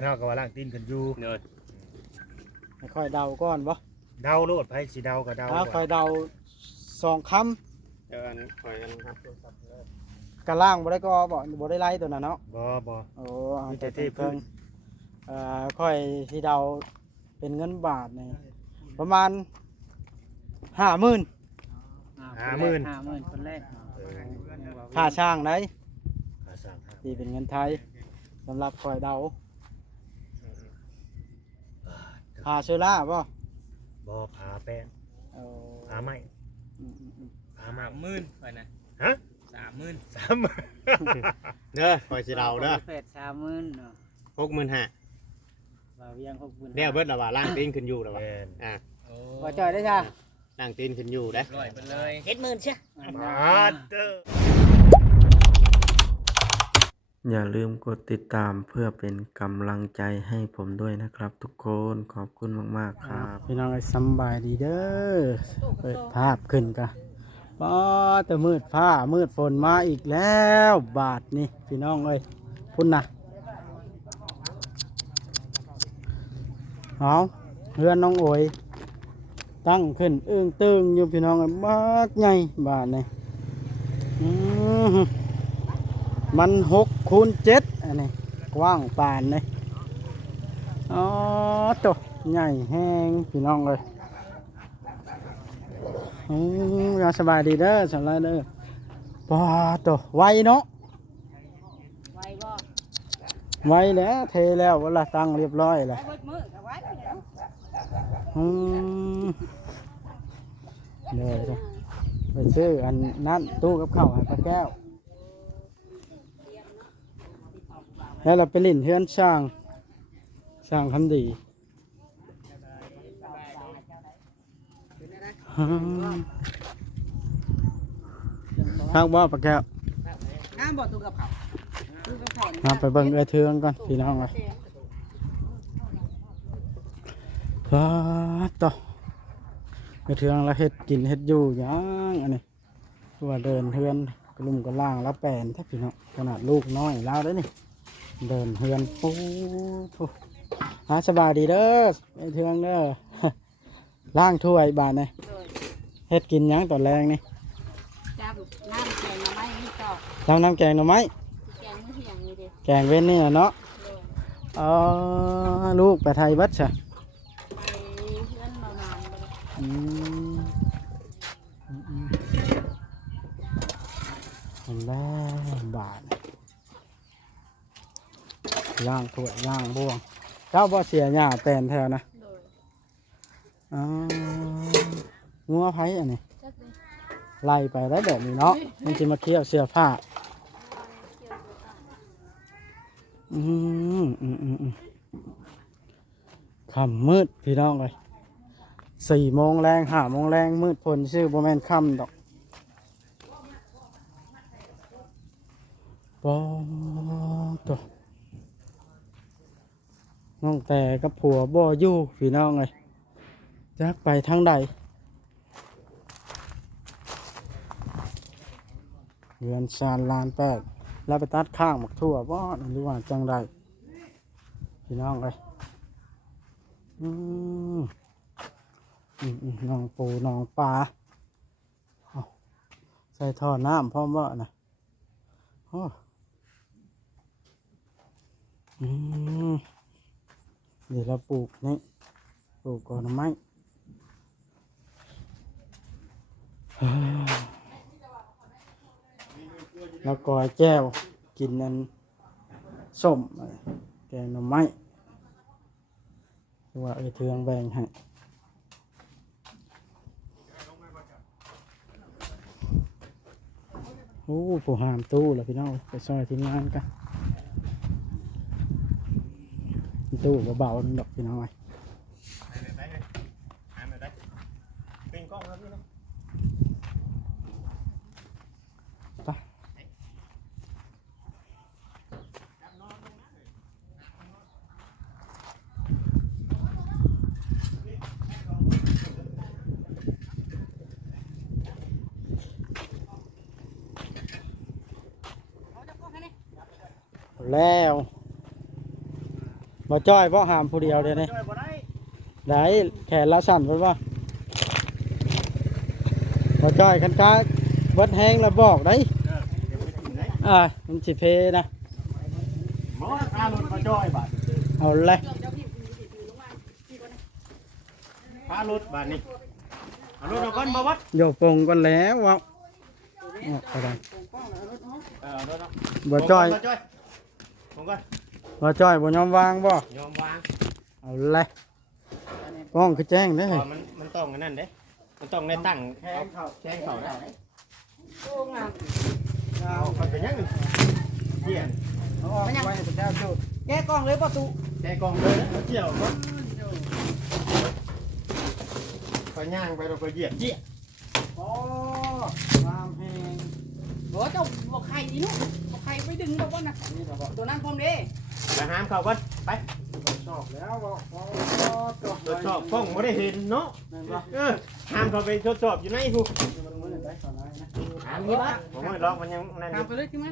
เฮาก็ว่าล้างตีนกันอยู่ เนิน ให้ค่อยเดาก่อนบ่ เดาโลดไผสิเดาก็เดา ถ้าค่อยเดา2 คเดี๋ยวอันคอยกันครับ ำกะล่างบ่ได้ก็บ่ได้ไล่ตัวนั้นเนาะ บ่ โอ้เอา มี แต่ แต่ เพิ่ง พื้น ค่อยสิเดาเป็นเงินบาทนี่ประมาณ 50,000 50,000 คนแรก ค่าช่างได้ ค่าสร้าง ตีเป็นเงินไทยสำหรับค่อยเดาค่าเชื้อราบ่ บ่ผาแป้ง เอา ผาไม้ อืม ผาไม้ 30,000ไปนะ ฮะ 30,000 30,000 เด้อคอยสิเราเด้อ เฟด30,000เนาะ 65,000 บ่าวเวียง60,000 เดี๋ยวเบิดแล้วว่าล่างตีนขึ้นอยู่แล้วว่า แม่น อ่า บ่จ่อยได้จ้ะ ล่างตีนขึ้นอยู่เด้อ ร้อยไปเลย70,000เชีย มาเด้อ อย่าลืมกดติดตามเพื่อเป็นกำลังใจให้ผมด้วยนะครับทุกคนขอบคุณมากๆครับ พี่น้องเอ้ยสำบายดีเด้อเปิดภาพขึ้นกะป้าแต่มืดฟ้ามืดฝนมาอีกแล้วบาทนี่พี่น้องเอ้ยพุ่นนะเอาเรือนน้องโอยตั้งขึ้นอึ้งตึงอยู่พี่น้องเอ้ยมากใหญ่บาทนี่อื้อหือมัน6x7อันนี้กว้างปานเลยอ๋อตัวใหญ่แห้งพี่น้องเลยสบายดีเด้อสบายเด้อปาตัวไวเนาะ ไว้บ่ ไวแล้วเทแล้วเวลาตั้งเรียบร้อยแล้ว ไว้เบิดมื้อก็ไว้ไปแล้ว อืมเลยจ้ะไปซื้ออันนั้นตู้กับข้าวให้ป้าแก้วแล้วเราไปลิ่นเฮือนสร้างทำดีข้างบ่ป้าแก้ว น้ำบ่ตู้กับข้าวตู้กับข้าว มาไปเบิ่งเอื้อเทืองก่อนพี่น้องเลยว้าต่อเอื้อเทืองแล้วเฮ็ดกินเฮ็ดอยู่หยังอันนี้ตัวเดินเฮือนกระลุ่มกระล่างแล้วแปลนแทบพี่น้องขนาดลูกน้อยแล้วเด้อนี่เดินเฮือนปูทุสบายดีเด้อเอื้อเทืองเด้อ ล่างถ้วยบาทนี่เฮ็ดกินหยังตอนแรงนี่ จับน้ำแกงมาไม้นี่ต่อ ทำน้ำแกงหน่อไม้ แกงมื้อเที่ยงนี่เด้ แกงเว้นนี่น่ะเนาะลูกไปไทยเบัดซะ ไปเพื่อนมานานเลย อืมเห็นแล้วบาทย่างถ้วยย่างบ่วงเจ้าบ่เสียหญ้าแตนแถวนะ โดย อ๋องัวไผอันนี้ จักเลย ไล่ไปได้แบบนี้เนาะมันจะมาเคี่ยวเสื้อผ้าค่ำมืดพี่น้องเลย4 โมงแรง5 โมงแรงมืดฝนชื่อบ่แม่นค่ำดอกปอตัวน้องแต่กับผัวบ่อยู่พี่น้องเลยจักไปทางใดเรือนชานลานแป้งแล้วไปตัดข้างหมักทั่วบ่หรือว่าจังใดพี่น้องเลยน้องปูน้องปลาเอาใส่ท่อน้ำพร้อมบ่นะโอ้เดี๋ยวเราปลูกนี่ปลูกก่อนไม้แล้วก็แจ้วกินนั้นส้มแกงหน่อไม้ว่าเทืองแบ่งให้โอ้ผู้หามตู้แล้วพี่น้องไปซอยทีมงานกันตู้เบาๆนึงดอกพี่น้องไว้ไปแล้ว บ่จ้อยบ่หามผู้เดียวเด้นี่ ช่วยบ่ได้ ได้แขนละสั่นเพิ่นว่าบ่จ้อยคันกาเบิดแฮงแล้วบอกได้ เดี๋ยวไปกินได้ มันสิเพนะ หมอพารถมาจ้อยบาด เอาเลย พารถบาดนี่เอารถเอาก่อนบ่วัด โยกปงกันแล้วว้าวเอาไป เอารถเอา บ่จ้อย บ่จ้อยผมก่อน บ่จ้อยบ่ยอมวางบ่ ยอมวาง เอาเลยกล้องคือแจ้งเด้ อ๋อมันต้องอันนั้นเด้มันต้องได้ตั้งแข้งเข้าได้ โอ้งาม เอาไปเป็นยังเกี่ยน เอาออกไว้ให้พระเจ้าจุด แกะกล่องเลยประตู แกกองเลยแล้วเกี่ยวก็ไปย่างไปเราไปเหยียบเจี๊ย โอ้งามแฮง บอกเจ้าบอกไข่อีนุบอกไข่ไปดึงบอกว่านะ นี่ล่ะบ่ ตัวนั้นพร้อมเด้ ไปหามเขาก่อนไป ชอบแล้วบ่จบ ตรวจสอบกล้องไม่ได้เห็นเนาะ แม่นบ่ หามเขาไปตรวจสอบอยู่ในผู้ มันมืดได้ขนาดนะ หามนี่บ้าผมไม่ลองมันยังนั่นอ ตาม ยู่ ไปเลยใช่ไหม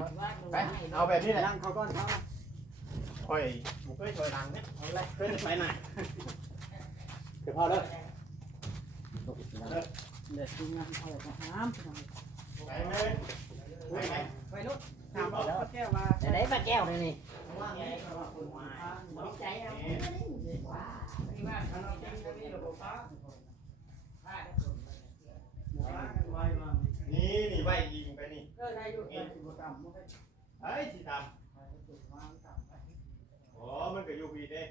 ไปเอาแบบนี้แหละ ย่างเขาก่อนเอา ค่อยบุกเคยถอยหลังเนี่ยเอาเลยเคยไปหน่อยเดี๋ยวพอเด้อ เด็ดทีมงานเอาไปหาม ไปเลยไปไหม ไปรถถามเอาแก้วมา จะได้ปลาแก้วเลยนี่ นี่นี่ใบยิงไปนี่ ได้อยู่ เฮ้ยสีดำอ๋อมันก็อยู่พีเด้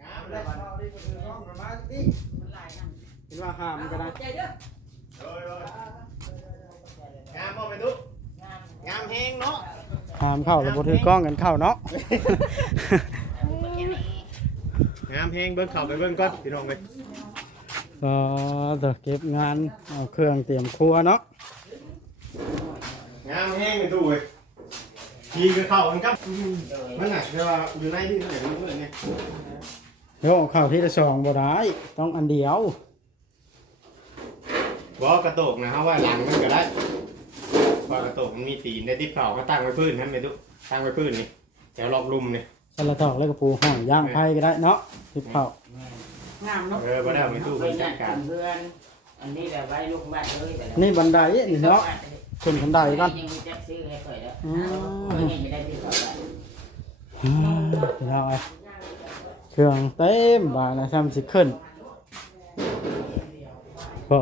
งามเลยมัน เห็นว่าหามก็ได้ ใจเด้อ งามมองไปทุกงามแหงเนาะ หามเข้าแล้วบ่ถือกล้องกันเข้าเนาะ งามแหงเบิ้งเข่าไปเบิ้งก่อนพี่น้องไป ก็จะเก็บงานเอาเครื่องเตรียมครัวเนาะ งามแหงไปทุกเว้ยทีก็เข้ากันครับมันหนักแต่ว่าอยู่ในที่ไหนรู้เลยเนี่ย เดี๋ยวเอาเข้าที่ละสองบ่ได้ต้องอันเดียว บอกกระโตกนะฮะว่าหลังมันก็ได้พอกระโตกมันมีตีนในที่เข่าก็ตั้งไว้พื้นนั่นไปทุกตั้งไว้พื้นนี่แถวรอบลุ่มนี่ สลัดตอกแล้วก็ปูห่างย่างไผ่ก็ได้เนาะทิพเข้าง ามเนาะ บ่ได้เอาไปตู้ เพื่ เพิ่ อน น จัดการ เพื่อน อันนี้แบบไว้ลูกบ้านเลยแต่ นี่บันไดนี่เนาะขึ้นบันไดกัน ยังมีจักซื้อให้ข่อยแล้ว อื ยังไม่ได้ที่เขาบ้าน พี่น้องเอ้ยเครื่องเต็มบาทนะซ้ำสิขึ้นพอ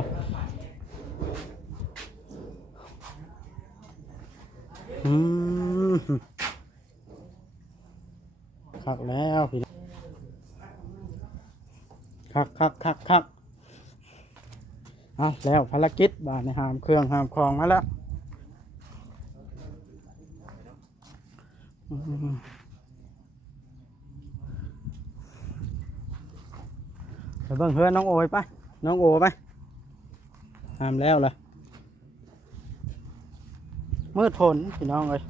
คักแล้วพี่คักเอาแล้วภารกิจบาทในหามเครื่องหามคลองมาแล้วไปเบิ่งเฮือนน้องโอยไปน้องโอไปหามแล้วล่ะมืดฝนพี่น้องเอ้ย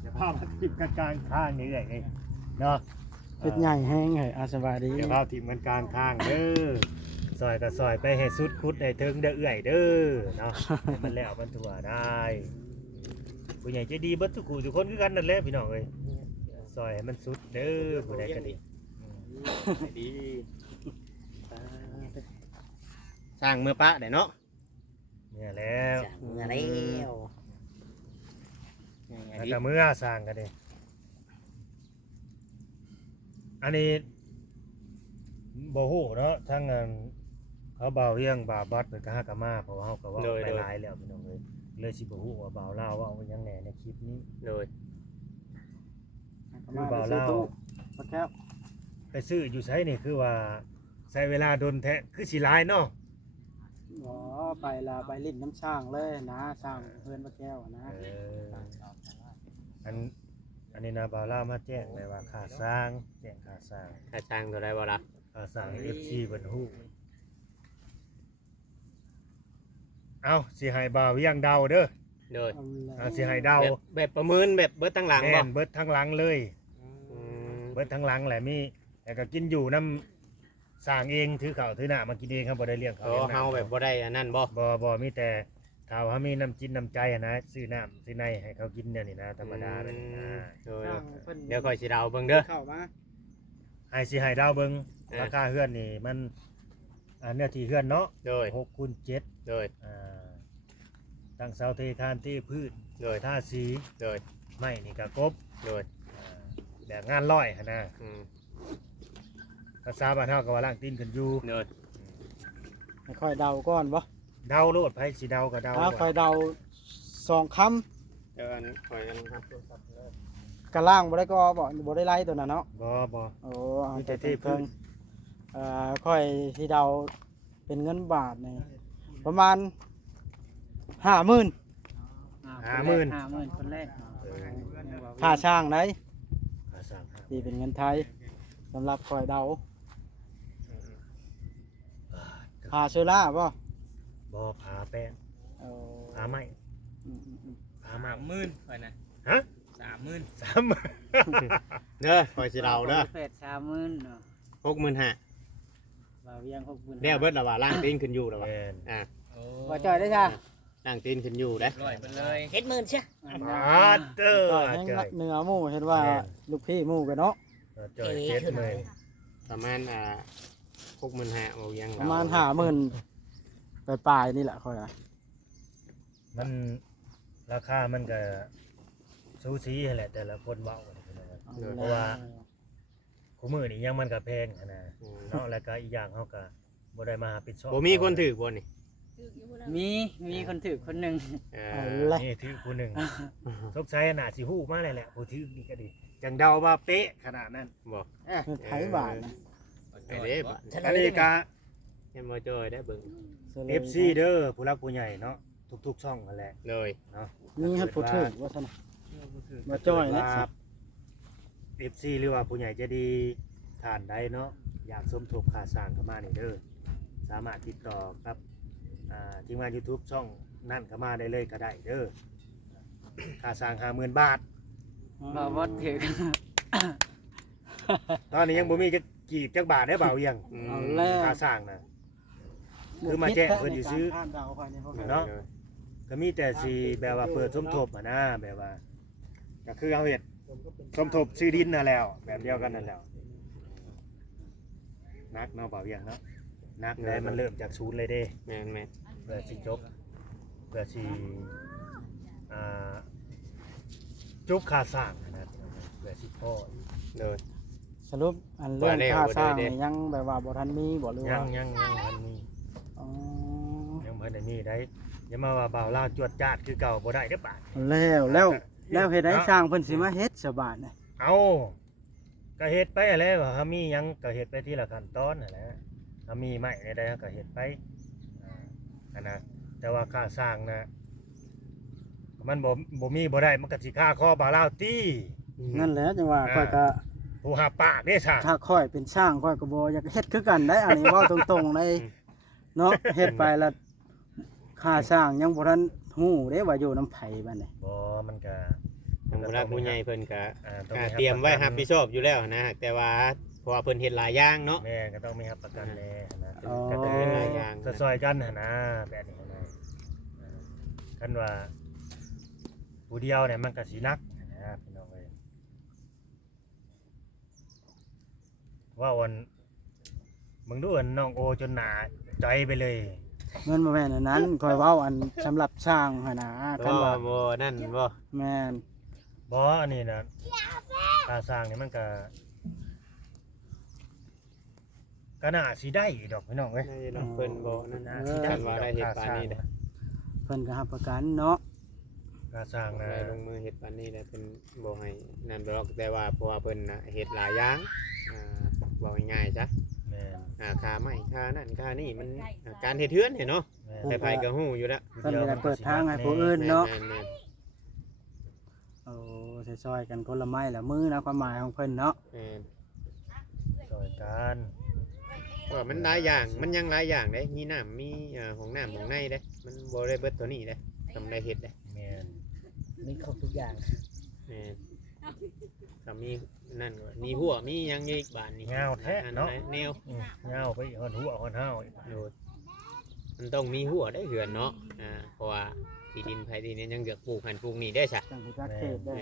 เดี๋ยวพามาทีมกันกลางทางนี่แหละนี่เนาะ เป็นใหญ่แห้งเลยอาสบายดี เดี๋ยวพาทีมกันกลางทางเด้อซอยก็ซอยไปให้สุดคุดให้ถึงเด้อเอื่อยเด้อเนาะให้มันแล้วมันทั่วได้ผู้ใหญ่ใจดีเบิดทุกคู่ทุกคนคือกันนั่นแหละพี่น้องเอ้ยซอยให้มันสุดเด้อผู้ใดก็ดี ดีสร้างมือปะได้เนาะ เนี่ยแล้ว เงินแล้ว แล้วก็เมื่อสร้างกันดิอันนี้บ่ฮู้เนาะทั้งอันเขาบ่าวเฮียงบ่าวบัดเพิ่นก็ฮักกันมาเพราะว่าเฮาก็เว้าไปหลายแล้วพี่น้องเอ้ยเลยสิบ่ฮู้ว่าบ่าวลาวเว้าว่าหยังแหน่ในคลิปนี้ เลย คือบ่าวลาว มาแก้ว ไปซื้ออยู่ไสนี่คือว่าใช้เวลาดนแท้คือสิหลายเนาะ อ๋อไปละไปลิ้นน้ำช่างเลยนะช่างเพื่อนมาแก้วนะ อันนี้นะบ่าวลาวมาแจ้งเลยว่าค่าสร้างแจ้งค่าสร้าง ถ้าสร้างตัวได้บ่ล่ะ ค่าสร้าง FC เพิ่นฮู้ เอาสิให้บ่าวเวียงเดาเด้อ โดย เอาสิให้เดา แบบประเมินแบบเบิดตั้งหลัง แม่ บ่ นเบิดทั้งหลังเลย อืม เบิดทั้งหลังแหละมีแต่ก็กินอยู่น้ำสร้างเองถือข้าวถือหน้ามากินเองครับบ่ได้เลี้ยงเขา โอ้ ลี้ยงน้ เฮาแบบบ่ได้อันนั้นบ่ บ่มีแต่ถ้าว่ามีน้ำจินน้ำใจอะนะซื้อน้ำซื้อในให้เขากินเนี่ยนี่นะธรรมดาเลยนะ โดย จ้างเพิ่น เดี๋ยวค่อยสิเดาเบิ่งเด้อ เข้ามา ให้สิให้ดาวเบิ่ง เออ ราคาเฮือนนี่มันเนื้อที่เฮือนเนาะ โดย 6คูณ7 โดย ตั้งเสาเทคานที่พืช โดย ท่าสี โดย ไม้นี่ก็กบ โดย อ่าแบบงานร้อยหั่นนะ อืม ภาษาบ้านเฮาก็ว่าล่างตีนขึ้นอยู่ โดย ให้ค่อยเดาก่อนบ่ เดาโลดไผสิเดาก็เดา ถ้าค่อยเดา2คำ เดี๋ยวอันค่อยอันครับ กะล่างบ่ได้ก็บ่ได้ไล่ตัวนั้นเนาะ บ่ โอ้เอา มีแต่ แต่ ที่ ที่ พื้ เพิ่ น งค่อยสิเดาเป็นเงินบาทนี่ประมาณ 50,000 50,000 คนแรก ค่าช่างได้ ภาษาหา ที่เป็นเงินไทยสำหรับค่อยเดาค่าเชื้อราบ่ บ่ผาแป้ง เอา ผาไม้ อืม ผาไม้ 30,000ไปนะ ฮะ 30,000 30,000 เด้อค่อยสิเดาเด้อ แปด30,000เนาะ 65,000 บ่าวเวียง60,000 แล้วเบิดแล้วว่าล่างตีนขึ้นอยู่แล้วว่า แม่น อ่า บ่จ่อยได้จ้ะ ล่างตีนขึ้นอยู่เด้อ ร้อยไปเลย 70,000เชีย เด้อ ก็แห้ง จ่อย เนื้อหมูเห็นว่า แม่น ลูกพี่หมูกันเนาะ จ่อย70,000 ประมาณ65,000เอายัง ประมาณ50,000ปลายๆนี่แหละค่อยอ่ะ มันราคามันก็สูสีแหละแต่ละคนเว้ากันนะครับ เพราะว่า คู่มือนี่ยังมันก็แพงหั้นนะ อืม เนาะแล้วก็อีกอย่างเฮาก็บ่ได้มารับผิดชอบ บ่มีคนถือบ่นี่ มีคนถือคนหนึง เอ เอา อ เลย นี่ถือผู้หนึงสงสัยน่าสิฮู้มาแล้วแหละผู้ถือนี่ก็ดีจังเดาว่าเป๊ะขนาดนั้น บ่ เงินไทยบาทนะ ไปเด้บ่ อันนี้ก็ ยังบ่จอยได้เบิ่ง FC เด้อผู้รักผู้ใหญ่เนาะทุกๆช่องนั่นแหละ เลย มีให้ผู้ถือว่าซั่นน่ะบ่จ่อยนะ ว่า FC หรือว่าผู้ใหญ่ใจะดีทานได้เนาะอยากสมทบค่าสร้างเข้ามานี่เด้อสามารถติดต่อกับทีมงาน YouTube ช่องนั่นเข้ามาได้เลยก็ได้เด้อค่าสร้าง 50,000 บาท บ่าวถือ ตอนนี้ยังบ่มีจะกี่จักบาทได้เบาเอียง อื เอา ม แล้ว ค่าสร้างนะ คือมาแจ้งเพิ่นสิซื้อ เดาค่อยนี่พวก เนาะ ก็มีแต่สิแบบว่าเปิดสมทบอะนะแบบว่าก็คือเอาเฮ็ดสมทบซื้อดินน่ะแล้ว แบบเดียวกันนั่นแหล้วนักเนาะเบาเอียงเนาะนักเลยมันเริ่มจากศูนย์เลยเด้ แม่น เพื่อสิจบเพื่อสิอ่าจบค่าสร้างนะเพื่อสิพอ ๆเลย สรุปอันเรื่อง ว่าแล้ว ค่าสร้าง บ่ได้ นี่ยังแบบว่าบ่ทันมีบ่หรือ ยั ว่าง มันมี อ๋อ ยังบ่ได้มีได้อย่ามาว่าเบาลาวจวดจาดคือเก่าบ่ได้เด้อบาด แล้วเฮ็ดให้สร้างเพิ่นสิมาเฮ็ดสบายน่ะ เอาก็เฮ็ดไปแล้วถ้ามีหยังก็เฮ็ดไปทีละขั้นตอนนั่นแหละถ้ามีไม้ในใดก็เฮ็ดไปอันนะแต่ว่าค่าสร้างนะมันบ่มีบ่ได้มันก็สิค่าคอบาลาวตี นั่นแหละจังว่าค่อยก็ ผู้หาปากเด้ซะ ถ้าค่อยเป็นช่างค่อยก็บ่อยากเฮ็ดคือกันได้อันนี้เว้าตรงๆเลยเนาะเฮ็ดไปแล้วค่าสร้างยังบ่ทันฮู้เด้ว่าอยู่น้ำไผบัดนี้ บ่มันก็ ทางผู้รักผู้ใหญ่เพิ่นก็ ต้อง เตรียมไว้รับผิดชอบอยู่แล้วนะแต่ว่าเพราะว่าเพิ่นเฮ็ดหลายอย่างเนาะ แม่ก็ต้องมีรับประกันแลนะ อ๋อ ก็ เฮ็ดหลายอย่าง ซอยๆกันหั่นนะแบบนี้หั่นนะกันว่าผู้เดียวเนี่ยมันก็สิหนักนะพี่น้องเอ้ยว่าวันมึงดูอันน้องโอจนหนาใจไปเลย เงินบ่แม่นอันนั้นค่อยเว้าอันสำหรับสร้างหั่นน่ะคันว่า บ่นั่นบ่ แม่น บออันนี้นะค่าสร้างนี่มันก็น่าสิได้อีกดอกพี่น้องเอ้ย ได้เนาะเพิ่นบ่นั่น น่าสิได้ คันว่าได้เฮ็ดปานนี้เด้อ เพิ่นก็รับประกันเนาะ ค่าสร้างนะ ได้ลงมือเฮ็ดปานนี้แล้วเพิ่นบ่ให้นั่นดอกแต่ว่าเพราะว่าเพิ่นน่ะเฮ็ดหลายอย่างว่าง่ายๆจ้ะ แม่น ค่าไม้ค่านั่นค่านี่มันการเฮ็ดเฮือนเนาะ แม่น ไผๆก็ฮู้อยู่แล้ว เพิ่นก็ได้เปิดทางให้ผู้อื่นเนาะ แม่น โอ้ซอยๆกันคนละไม้ละมือนะความหมายของเพิ่นเนาะ ๆแม่น ซอยกัน ค ว่ามันหลายอย่างมันยังหลายอย่างเด้มีน้ำมีห้องน้ำห้องในเด้มันบ่ได้เบิดตัวนี้เด้ทำได้เฮ็ดเด้ แม่น มีครบทุกอย่าง ก็มีนั่นก็มีหัวมีหยังอีกบานนี่ ยาวแท้เนาะ แนว ยาวไปอีกหอนหัวหอนห้าวอีก โดดมันต้องมีหัวได้เหือนเนาะเพราะว่าที่ดินไผที่นี่ยังเลือกปลูกหันปลูกนี่ได้ซะ จังสิจักเขตได้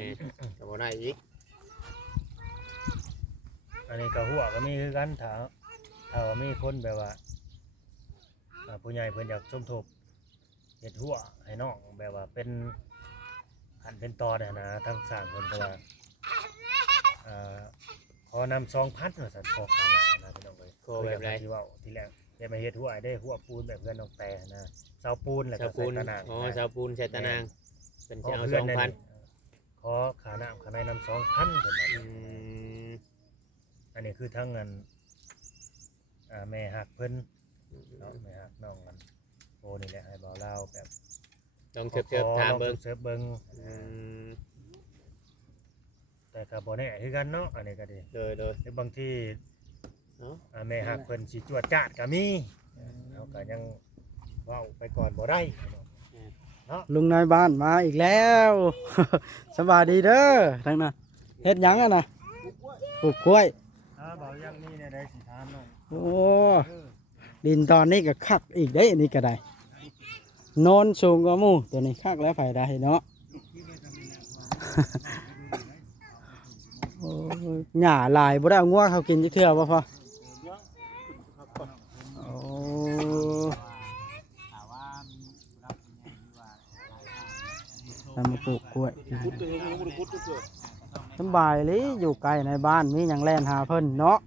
ก็บ่ได้อีก อันนี้ก็หัวก็มีคือกันถ้าว่ามีคนแบบว่าผู้ใหญ่เพิ่นอยากสมทบเฮ็ดหัวให้น้องแบบว่าเป็นอันเป็นตอนนะทางสร้างเพิ่นก็ว่าขอนำ2,000ว่าซั่นขอขานะนะพี่น้องเอ้ย โคแบบไร ที่เว้าที่แรกได้มาเฮ็ดหัวให้ได้หัวปูนแบบเพื่อนน้องแต่นะเสาปูนแล้ว ชา ก็ วปู ใส่ น ตะนาง อ๋อชาวปูนใส่ตะนางเป็นสิเอา 2,000 ขอขาน้ำขาในนำ2,000เพิ่นว่า อันนี้คือทั้งเงินแม่หักเพิ่นเนาะแม่หักน้องกันโอ้นี่แหละให้เบาเล่าแบบ ต้องเชิบๆถามเบิ่ง เสิร์ฟเบิ่งแต่ก็บ่แน่คือกันเนาะอันนี้ก็ดี โดย หรือบางที เนาะ แม่หักเพิ่นสิจวดจ้าดก็มีเฮาก็ยังเว้าไปก่อนบ่ได้ ลุงนายบ้านมาอีกแล้ว สบายดีเด้อทั้งนั้นเฮ็ดหยังอ่ะนะปลูกกล้วย เบายังนี่เนี่ยได้สิถามน้อง โอ้ดินตอนนี้ก็คักอีกได้อันนี้ก็ได้นอนสูงกว่าหมู่ตัวนี้คักแล้วไฟได้เนาะ โอ้ยหญ้าหลายบ่ได้เอางัวเขากินจักเทื่อบ่พอโอ้ทำมาปลูกกล้วยสำบายเลยอยู่ไกลในบ้านมีหยังแล่นหาเพิ่นเนาะ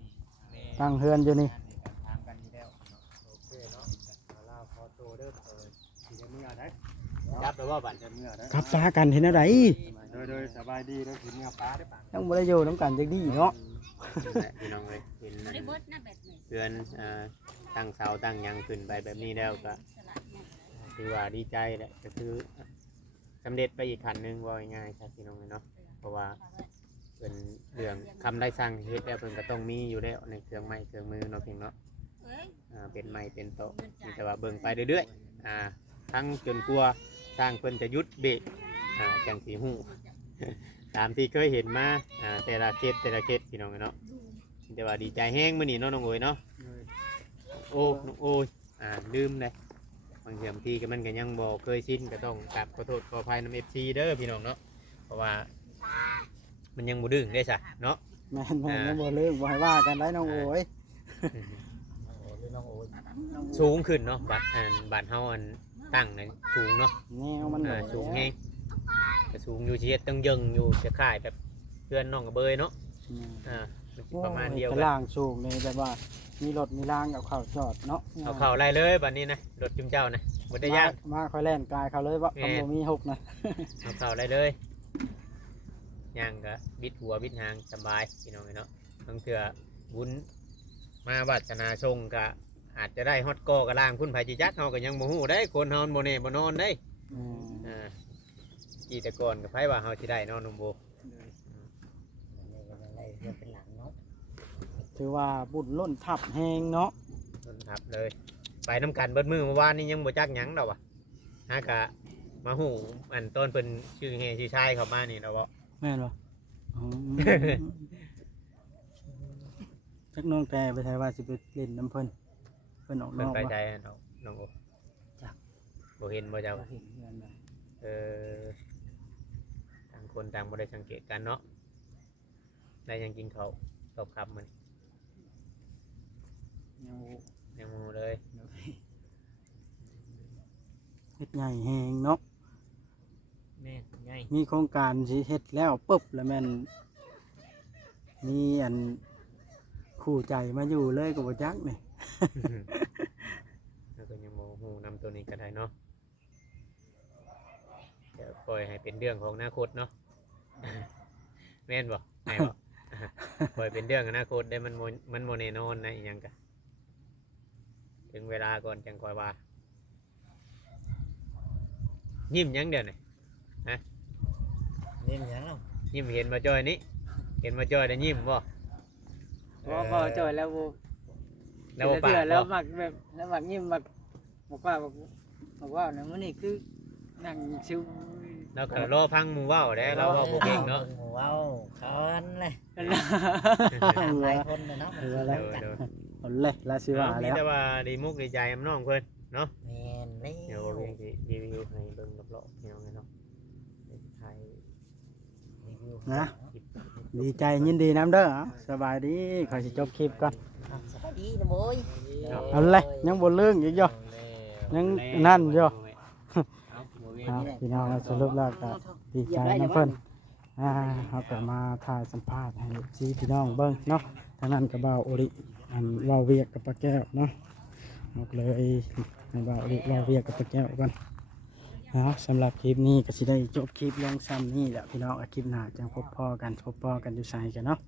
ตั้งเฮือนอยู่นี่ ถามกันอยู่แล้วโอเคเนาะลาขอโตเด้อสิจะเมื่อได้ จับแล้วว่าบัด จะเมื่อได้ กลับปลากันเห็นอะไร โดยสบายดีแล้วสิเมื่อป้าได้ป่ะ ยังบ่ได้อยู่น้ำกันจักดีเนาะ พี่น้องเลยเห็น ได้เบิดนะแบบนี้ เพื่อนตั้งเสาตั้งหยังขึ้นไปแบบนี้แล้วก็ สลัดเนี่ย ถือว่าดีใจแหละก็คือสำเร็จไปอีกขั้นหนึงว่าง่ายๆครับพี่น้องเนาะเพราะว่าเป็นเรื่องคำได้สั่งเฮ็ดแล้วเพิ่นก็ต้องมีอยู่แล้วในเครื่องไม้เครื่องมือเนาะเพียงเนาะ เอ้ย เป็นไม้เป็นโต๊ะมีแต่ว่าเบิ่งไปเรื่อยๆทั้งจนกลัวสร้างเพิ่นจะหยุดเบรกจังสีหู ตามที่เคยเห็นมาแต่ละเคสพี่น้องเนาะแต่ว่าดีใจแห้งมื้อนี้เนาะน้องโอยเนาะโอ้น้องโอยลืมเลยบางทีก็มันก็ยังบ่เคยชินก็ต้องกราบขอโทษขออภัยนำ FC เด้อพี่น้องเนาะเพราะว่ามันยังบ่ดึงได้ซะเนาะ แม่นยังบ่ลืมบ่ให้ว่ากันได้น้องโอ้ย น้องโอ๊ต สูงขึ้นเนาะบัดเฮาตั้งนั่นสูงเนาะ แนวมันบ่ สูงแห้งก็สูงอยู่เชียต้องยึงอยู่จะค่ายแบบเพื่อนน้องกับเบยเนาะมันสิประมาณเดียว ก กั ระ น ล่างสูงนี่แบบว่ามีรถมีรางกับข้าวจอดเนาะ เอาเข่าไรเลยบัดนี้นะรถจุ่มเจ้านะบ่ได้ย่าน มาค่อยแล่นกายเขาเลยว่า แม่ คำบ่มีหกนะ เอาเข่าไรเลยย่างก็บิดหัวบิดหางสบายพี่น้องเนาะบางเถื่อวุ้นมาวัฒนาทรงก็อาจจะได้ฮอตกอกระล่างพุ่นไผจิจักเฮาก็ยังบ่ฮู้ได้คนเฮาบ่แน่บ่นอนได้กี่แต่ก่อนก็ไผว่าเฮาสิได้เนาะหนุ่มโบ เป็นหลังเนาะ ถือว่าบุญล้นทับแหงเนาะ ต้นทับเลย ไปน้ำกันเบิดมือเมื่อวานนี้ยังบ่จักหยังดอกว่ะฮะกะมาหูอันต้นเป็นชื่อเฮชื่อชายเข้ามานี่เราบ่ แม่นบ่อ๋อจักน้องแต่ไปไทยว่าสิไปเล่นน้ำเพิ่นเพิ่นออกน เพิ่น อก ไป บ่ ใจน้องโอบ่เห็นบ่เจ้า เห็นเพื่อนได้ ต่างคนต่างบ่ได้สังเกตกันเนาะได้ยังกินเขาวตบขับมัน ยังบ่ ยังมูเลย เฮ็ดใหญ่แหงเนาะ แม่ไง มีโครงการสิเฮ็ดแล้วปุ๊บแล้วแม่นมีอันคู่ใจมาอยู่เลยก็บ่จักนี่ แล้วก็ยังโมหูนำตัวนี้ก็ได้เนาะเดี๋ยวปล่อยให้เป็นเรื่องของอนาคตเนาะ แม่นบ่ไหนบ่ ปล่อยเป็นเรื่องอนาคตได้มันโมแน่นอนนะอีหยังกะถึงเวลาก่อนจังคอยว่ายิ้มหยังเดี๋ยวนี่ นี่มันยังเนาะ ยิ้มเห็นมาจอยนี้เห็นมาจอยได้ยิ้มบ่ พอจอยแล้ว แล้วบ่ปาก แล้ว บ่ มักแบบแล้วมักยิ้มมักบอกว่านะมื้อนี้คือนั่งชิว เราก็รอพังหมู่เว้าได้เราเว้าบ่เก่งเนาะ หมูเว้าคอนเลย กันนะ หลายคนเลยเนาะ เออแล้ว เดี๋ยว ผลเลยลาสิว่า มี แล้ว แต่ว่าดีมุกดีใจกับน้องเพิ่นเนาะ แม่นเลย เดี๋ยวบ่มีสิรีวิวให้เบิ่งรอบๆพี่น้องเนาะเดี๋ยวสิถ่าย รีวิว นะ คลิป ดีใจยินดีน้ำเด้อเอาสบายดีขอสิจบคลิปก่อน สวัสดีนะโว้ย เอาเลยยังบ่เรื่องอีกอยู่ยังนั่นอยู่ เอาบ่มี ครับพี่น้องสรุปแล้วก็ดีใจนะเพิ่นเขาก็มาถ่ายสัมภาษณ์ให้ซีพี่น้องเบิ่งเนาะทางนั้นก็บ่าวโอริอันเว้าเวียกกับป้าแก้วเนาะเอาเลยให้บ่าวโอริเว้าเวียกกับป้าแก้วกันสำหรับคลิปนี้ก็สิได้จบคลิปลงซ้ำนี่แหละพี่น้องคลิปหน้าจังพบพ่อกันอยู่ไสกันเนาะ